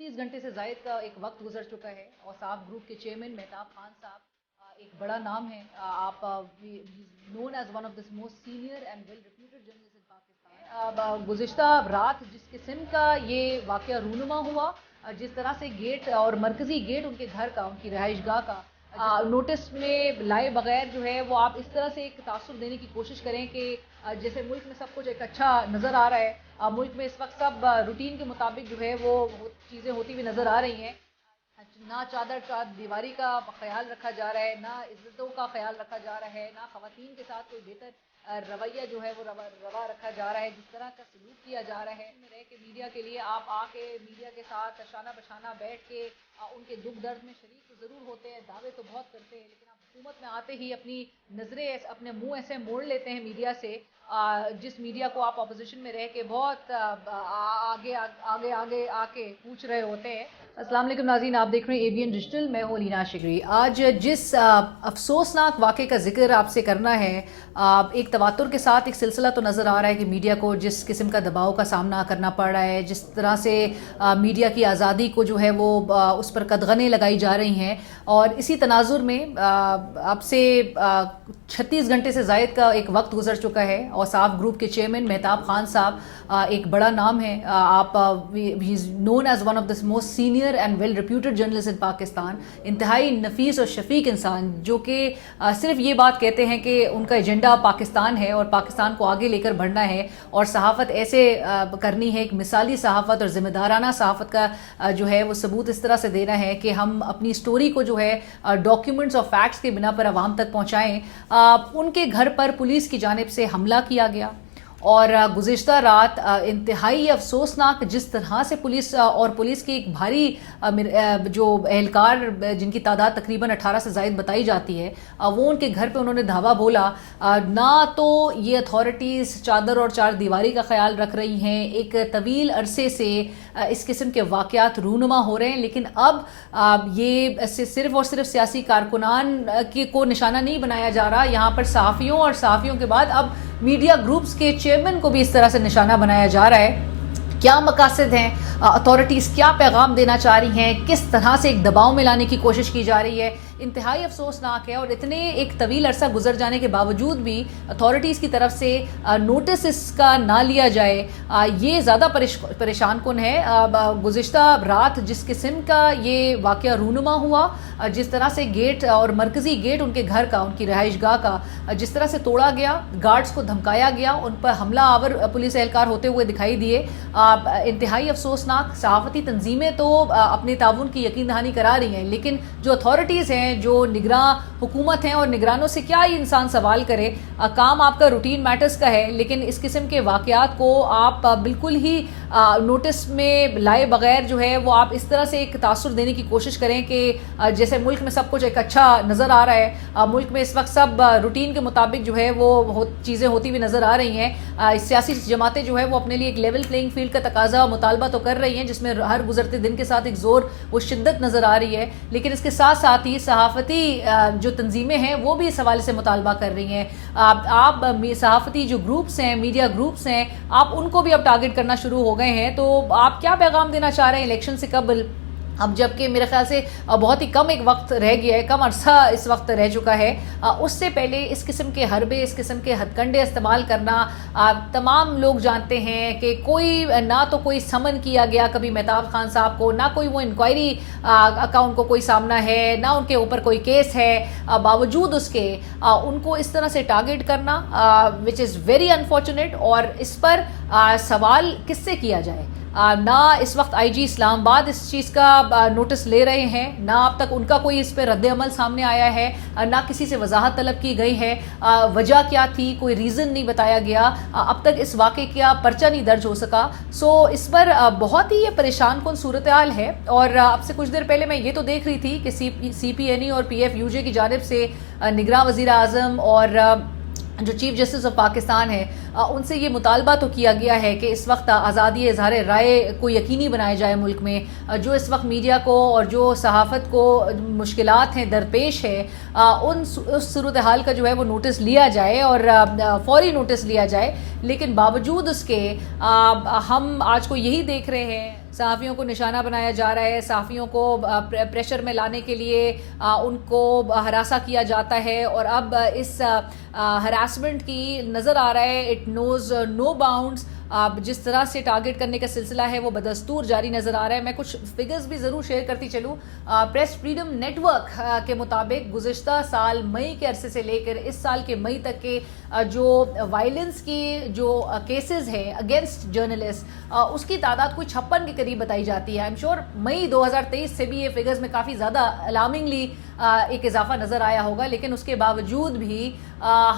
36 घंटे से ज़ायद का एक वक्त गुजर चुका है और साफ ग्रुप के चेयरमैन मेहताब खान साहब एक बड़ा नाम है। आप known as one of the most senior and well reputed journalist in Pakistan. गुज़िश्ता रात जिस किस्म का ये वाक़या रूनुमा हुआ, जिस तरह से गेट और मरकज़ी गेट उनके घर का, उनकी रहाइश गाह का नोटिस में लाए बगैर जो है वो आप इस तरह से एक तासुर देने की कोशिश करें कि जैसे मुल्क में सब कुछ एक अच्छा नज़र आ रहा है। मुल्क में इस वक्त सब रूटीन के मुताबिक जो है वो चीज़ें होती हुई नज़र आ रही हैं। ना चादर दीवारी का ख्याल रखा जा रहा है, ना इज्जतों का ख्याल रखा जा रहा है, ना ख़वातीन के साथ कोई बेहतर रवैया जो है वो रवा रखा जा रहा है। जिस तरह का सलूक किया जा रहा है में रह के मीडिया के लिए आप आके मीडिया के साथ शाना बशाना बैठ के उनके दुख दर्द में शरीक तो ज़रूर होते हैं, दावे तो बहुत करते हैं, लेकिन आप हुकूमत में आते ही अपनी नज़रें अपने मुंह ऐसे मोड़ लेते हैं मीडिया से, जिस मीडिया को आप अपोजिशन में रह के बहुत आगे आगे आगे आके पूछ रहे होते हैं। अस्सलाम वालेकुम नाज़रीन, आप देख रहे हैं एबीएन डिजिटल, मैं हूँ लीना शिगरी। आज जिस अफसोसनाक वाक़े का जिक्र आपसे करना है, एक तवातुर के साथ एक सिलसिला तो नज़र आ रहा है कि मीडिया को जिस किस्म का दबाव का सामना करना पड़ रहा है, जिस तरह से मीडिया की आज़ादी को जो है वो उस पर कदगनें लगाई जा रही हैं, और इसी तनाजुर में आपसे 36 घंटे से ज़ायद का एक वक्त गुजर चुका है और साफ ग्रुप के चेयरमैन मेहताब खान साहब एक बड़ा नाम है। आप ही is known as one of the most senior and well reputed journalist in Pakistan, इंतहाई नफीस और शफीक इंसान, जो कि सिर्फ ये बात कहते हैं कि उनका एजेंडा पाकिस्तान है और पाकिस्तान को आगे लेकर बढ़ना है और सहाफ़त ऐसे करनी है, एक मिसाली सहाफ़त और ज़िम्मेदाराना सहाफ़त का जो है वो सबूत इस तरह से देना है कि हम अपनी स्टोरी को जो है डॉक्यूमेंट्स और फैक्ट्स के बिना पर आवाम तक पहुँचाएँ। उनके घर पर पुलिस की जानिब से हमला किया गया और गुज़िश्ता रात इंतहाई अफसोसनाक जिस तरह से पुलिस और पुलिस की एक भारी जो एहलकार जिनकी तादाद तकरीबन 18 से ज़ायद बताई जाती है, वो उनके घर पे उन्होंने धावा बोला। ना तो ये अथॉरिटीज़ चादर और चार दीवारी का ख्याल रख रही हैं, एक तवील अरसे से इस किस्म के वाक़यात रूनुमा हो रहे हैं, लेकिन अब ये सिर्फ़ और सिर्फ सियासी कारकुनान को निशाना नहीं बनाया जा रहा, यहाँ पर सहाफ़ियों और सहाफ़ियों के बाद अब मीडिया ग्रुप्स के चेयरमैन को भी इस तरह से निशाना बनाया जा रहा है। क्या मकासद हैं, अथॉरिटीज़ क्या पैगाम देना चाह रही हैं, किस तरह से एक दबाव में लाने की कोशिश की जा रही है, इंतहाई अफसोसनाक है। और इतने एक तवील अरसा गुजर जाने के बावजूद भी अथॉरिटीज़ की तरफ से नोटिस इसका ना लिया जाए, ये ज़्यादा परेशान कुन है। गुज़िश्ता रात जिस किस्म का ये वाक़या रूनुमा हुआ, जिस तरह से गेट और मरकज़ी गेट उनके घर का, उनकी रहाइश गाह का जिस तरह से तोड़ा गया, गार्ड्स को धमकाया गया, उन पर हमला आवर पुलिस एहलकार होते हुए दिखाई दिए, इंतहाई अफसोसनाक। सहाफ़ती तंजीमें तो अपने ताउन की यकीन दहानी करा रही हैं, लेकिन जो अथॉरिटीज़ हैं, जो निगरान हुकूमत हैं, और निगरानों से क्या ही इंसान सवाल करे, काम आपका रूटीन मैटर्स का है, लेकिन इस किस्म के वाक़यात को आप बिल्कुल ही नोटिस में लाए बगैर जो है वो आप इस तरह से एक तासुर देने की कोशिश करें कि जैसे मुल्क में सब कुछ एक अच्छा नज़र आ रहा है। मुल्क में इस वक्त सब रूटीन के मुताबिक जो है वो चीज़ें होती हुई नज़र आ रही हैं। सियासी जमातें जो है वो अपने लिए एक लेवल प्लेइंग फील्ड का तकाजा मुतालबा तो कर रही हैं, जिसमें हर गुजरते दिन के साथ एक ज़ोर वो शिद्दत नज़र आ रही है, लेकिन इसके साथ साथ ही सहाफ़ती जो तंजीमें हैं वो भी इस हवाले से मुतालबा कर रही हैं। आप सहाफ़ती जो ग्रुप्स हैं, मीडिया ग्रुप्स हैं, आप उनको भी अब टारगेट करना शुरू हो गए हैं। तो आप क्या पैगाम देना चाह रहे हैं इलेक्शन से कबल, अब जबकि मेरे ख्याल से बहुत ही कम एक वक्त रह गया है, कम अरसा इस वक्त रह चुका है, उससे पहले इस किस्म के हरबे, इस किस्म के हथकंडे इस्तेमाल करना, तमाम लोग जानते हैं कि कोई ना तो कोई समन किया गया कभी मेहताब खान साहब को, ना कोई वो इंक्वायरी का उनको कोई सामना है, ना उनके ऊपर कोई केस है, बावजूद उसके उनको इस तरह से टारगेट करना विच इज़ वेरी अनफॉर्चुनेट। और इस पर सवाल किससे किया जाए, ना इस वक्त आईजी इस्लामाबाद इस चीज़ का नोटिस ले रहे हैं, ना अब तक उनका कोई इस पर रद्द-ए-अमल सामने आया है, ना किसी से वजाहत तलब की गई है, वजह क्या थी, कोई रीज़न नहीं बताया गया, अब तक इस वाक़े का पर्चा नहीं दर्ज हो सका। सो इस पर बहुत ही ये परेशान कुन सूरत हाल है। और अब से कुछ देर पहले मैं ये तो देख रही थी कि CPNE और PFUJ की जानिब से निगरान वज़ीर आज़म और जो चीफ जस्टिस ऑफ पाकिस्तान है, उनसे ये मुतालबा तो किया गया है कि इस वक्त आज़ादी इज़हार राय को यकीनी बनाया जाए मुल्क में। जो इस वक्त मीडिया को और जो सहाफ़त को मुश्किलात हैं, दरपेश है, उस सूरत हाल का जो है वो नोटिस लिया जाए और फौरी नोटिस लिया जाए। लेकिन बावजूद उसके हम आज को यही देख रहे हैं, صحافیوں کو نشانہ بنایا جا رہا ہے, صحافیوں کو پریشر میں لانے کے لیے ان کو ہراساں کیا جاتا ہے, اور اب اس ہراسمنٹ کی نظر آ رہا ہے اٹ نوز نو باؤنڈز. جس طرح سے ٹارگٹ کرنے کا سلسلہ ہے وہ بدستور جاری نظر آ رہا ہے. میں کچھ فگرز بھی ضرور شیئر کرتی چلوں. پریس فریڈم نیٹ ورک کے مطابق گزشتہ سال مئی کے عرصے سے لے کر اس سال کے مئی تک کے جو وائلنس کی جو کیسز ہیں اگینسٹ جرنلسٹ, اس کی تعداد کوئی 56 کے قریب بتائی جاتی ہے. آئی ایم شیور مئی 2023 سے بھی یہ فگرز میں کافی زیادہ الارمنگلی ایک اضافہ نظر آیا ہوگا, لیکن اس کے باوجود بھی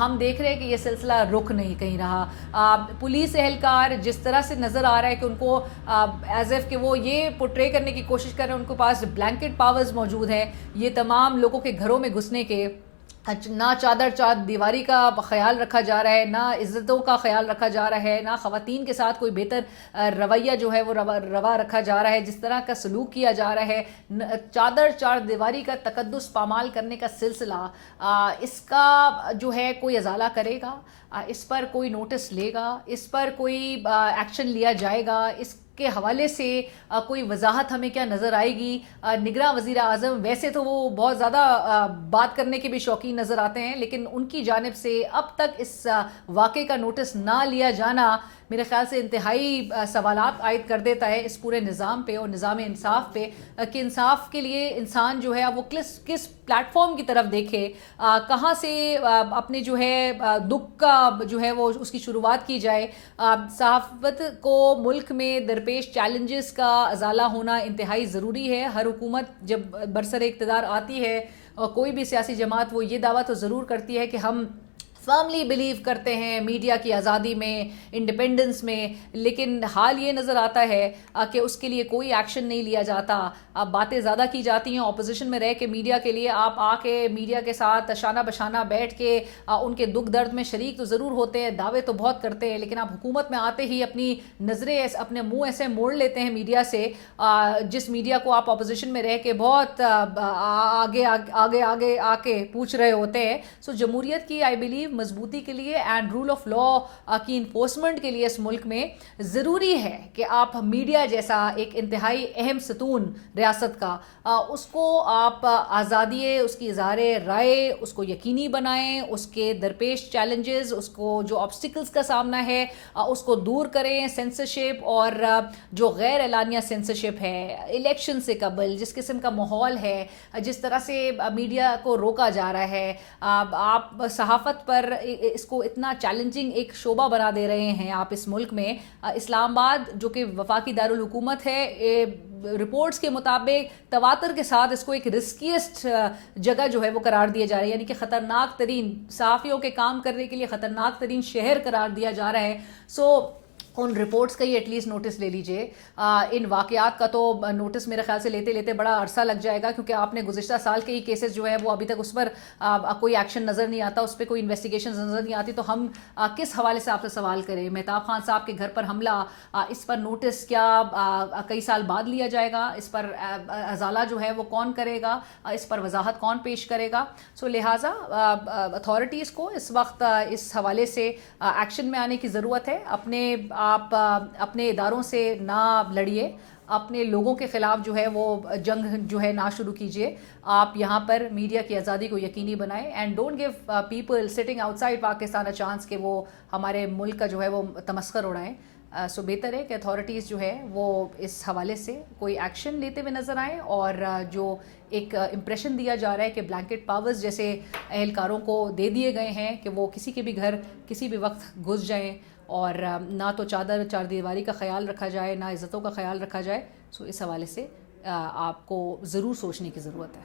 ہم دیکھ رہے ہیں کہ یہ سلسلہ رک نہیں کہیں رہا. پولیس اہلکار جس طرح سے نظر آ رہا ہے کہ ان کو ایز ایف کہ وہ یہ پورٹرے کرنے کی کوشش کر رہے ہیں ان کے پاس بلینکٹ پاورز موجود ہیں, یہ تمام لوگوں کے گھروں میں گھسنے کے, نہ چادر چاد دیواری کا خیال رکھا جا رہا ہے, نہ عزتوں کا خیال رکھا جا رہا ہے, نہ خواتین کے ساتھ کوئی بہتر رویہ جو ہے وہ روا رکھا جا رہا ہے, جس طرح کا سلوک کیا جا رہا ہے, چادر چار دیواری کا تقدس پامال کرنے کا سلسلہ, اس کا جو ہے کوئی ازالہ کرے گا, اس پر کوئی نوٹس لے گا, اس پر کوئی ایکشن لیا جائے گا, اس کے حوالے سے کوئی وضاحت ہمیں کیا نظر آئے گی؟ نگراں وزیر اعظم ویسے تو وہ بہت زیادہ بات کرنے کے بھی شوقین نظر آتے ہیں, لیکن ان کی جانب سے اب تک اس واقعے کا نوٹس نہ لیا جانا میرے خیال سے انتہائی سوالات عائد کر دیتا ہے اس پورے نظام پہ اور نظام انصاف پہ, کہ انصاف کے لیے انسان جو ہے وہ کس پلیٹ فارم کی طرف دیکھے, کہاں سے اپنے جو ہے دکھ کا جو ہے وہ اس کی شروعات کی جائے. صحافت کو ملک میں درپیش چیلنجز کا ازالہ ہونا انتہائی ضروری ہے. ہر حکومت جب برسر اقتدار آتی ہے, کوئی بھی سیاسی جماعت وہ یہ دعویٰ تو ضرور کرتی ہے کہ ہم فرملی بلیو کرتے ہیں میڈیا کی آزادی میں, انڈیپینڈنس میں, لیکن حال یہ نظر آتا ہے کہ اس کے لیے کوئی ایکشن نہیں لیا جاتا. باتیں زیادہ کی جاتی ہیں اپوزیشن میں رہ کے میڈیا کے لیے, آپ آ کے میڈیا کے ساتھ شانہ بشانہ بیٹھ کے ان کے دکھ درد میں شریک تو ضرور ہوتے ہیں, دعوے تو بہت کرتے ہیں, لیکن آپ حکومت میں آتے ہی اپنی نظریں اپنے منہ ایسے موڑ لیتے ہیں میڈیا سے, جس میڈیا کو آپ اپوزیشن میں رہ کے بہت آگے آگے آگے آ کے پوچھ رہے ہوتے ہیں. سو جمہوریت کی آئی بلیو مضبوطی کے لیے اینڈ رول آف لا کی انفورسمنٹ کے لیے اس ملک میں ضروری ہے کہ آپ میڈیا جیسا ایک انتہائی اہم ستون ریاست کا, اس کو آپ آزادی, اس کی اظہار رائے, اس کو یقینی بنائیں, اس کے درپیش چیلنجز, اس کو جو آبسٹیکلز کا سامنا ہے اس کو دور کریں. سینسرشپ اور جو غیر اعلانیہ سینسرشپ ہے الیکشن سے قبل, جس قسم کا ماحول ہے, جس طرح سے میڈیا کو روکا جا رہا ہے, آپ صحافت پر اس کو اتنا چیلنجنگ ایک شعبہ بنا دے رہے ہیں آپ اس ملک میں. اسلام آباد جو کہ وفاقی دارالحکومت ہے, رپورٹس کے مطابق تواتر کے ساتھ اس کو ایک رسکیسٹ جگہ جو ہے وہ قرار دیا جا رہا ہے, یعنی کہ خطرناک ترین, صحافیوں کے کام کرنے کے لیے خطرناک ترین شہر قرار دیا جا رہا ہے. سو ان رپورٹس کا ہی ایٹ لیسٹ نوٹس لے لیجئے. ان واقعات کا تو نوٹس میرے خیال سے لیتے لیتے بڑا عرصہ لگ جائے گا, کیونکہ آپ نے گزشتہ سال کے ہی کیسز جو ہے وہ ابھی تک اس پر کوئی ایکشن نظر نہیں آتا, اس پہ کوئی انویسٹیگیشن نظر نہیں آتی. تو ہم کس حوالے سے آپ سے سوال کریں؟ مہتاب خان صاحب کے گھر پر حملہ, اس پر نوٹس کیا کئی سال بعد لیا جائے گا؟ اس پر ازالہ جو ہے وہ کون کرے گا؟ اس پر وضاحت کون پیش کرے گا؟ سو لہٰذا اتھارٹیز کو اس وقت اس حوالے سے ایکشن میں آنے کی ضرورت ہے. آپ اپنے اداروں سے نہ لڑیے, اپنے لوگوں کے خلاف جو ہے وہ جنگ جو ہے نہ شروع کیجیے. آپ یہاں پر میڈیا کی آزادی کو یقینی بنائیں and don't give people sitting out side Pakistan a chance کہ وہ ہمارے ملک کا جو ہے وہ تمسخر اڑائیں. سو بہتر ہے کہ اتھارٹیز جو ہے وہ اس حوالے سے کوئی ایکشن لیتے ہوئے نظر آئیں, اور جو ایک امپریشن دیا جا رہا ہے کہ بلینکٹ پاورز جیسے اہلکاروں کو دے دیے گئے ہیں کہ وہ کسی کے بھی گھر کسی بھی وقت گھس جائیں, اور نہ تو چادر چار دیواری کا خیال رکھا جائے, نہ عزتوں کا خیال رکھا جائے. سو اس حوالے سے آپ کو ضرور سوچنے کی ضرورت ہے.